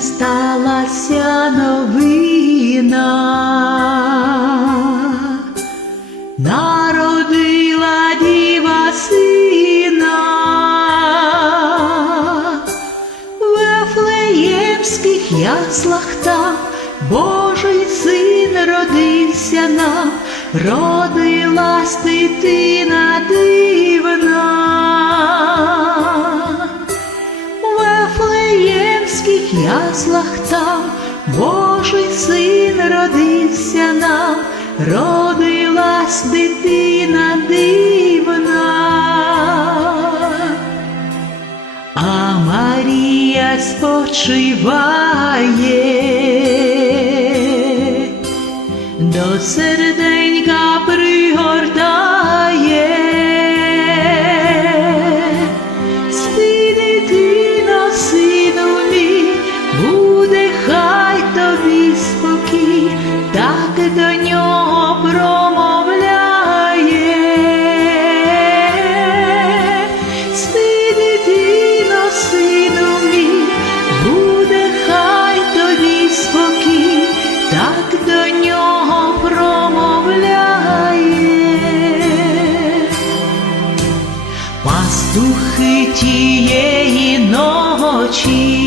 сталася новина, народила діва сина, в Вифлеємських яслах там Божий син родився нам, родилась дитина дивна. Божий син родився нам, родилась дитина дивна. А Марія спочиває, до серденька пригортає, Пастухи тієї ночі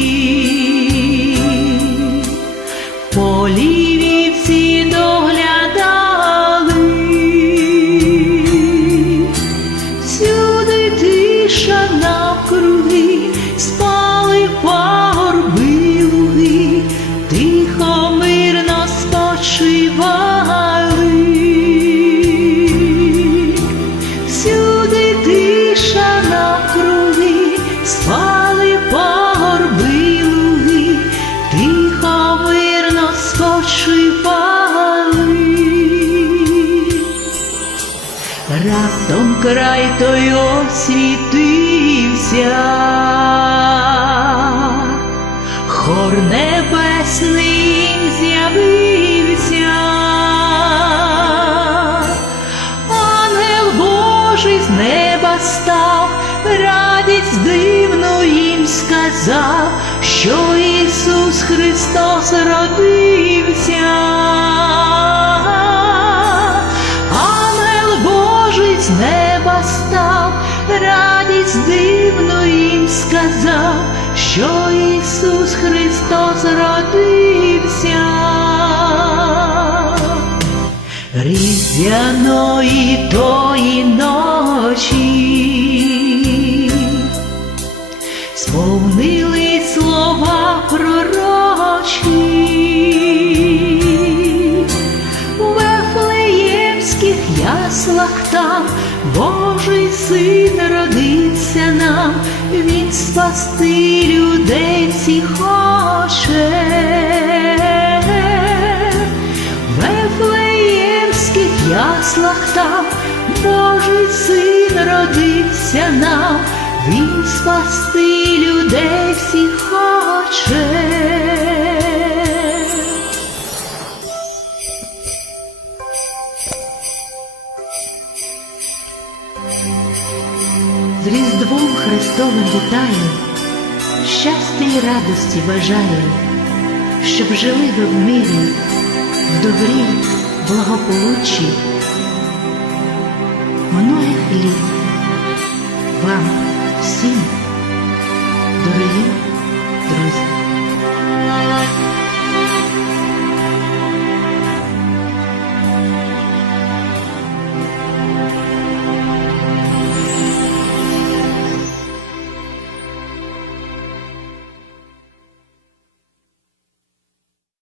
Раптом край той освітився, хор небесний з'явився, ангел Божий з неба став, радість дивну їм сказав, що Ісус Христос родився. Сказав, що Ісус Христос родився. Різдвяної тої ночі сповнили слова пророчі. У Вифлеємських яслах там Божий син родився нам, Спасти людей всіх хоче. В Вифлеємських яслах там Божий син родився нам, Він спасти людей всіх хоче. З Різдвом Христовим вітаю, щастя і радості бажаю, щоб жили ви в мирі, в добрі, благополуччі, многих літ вам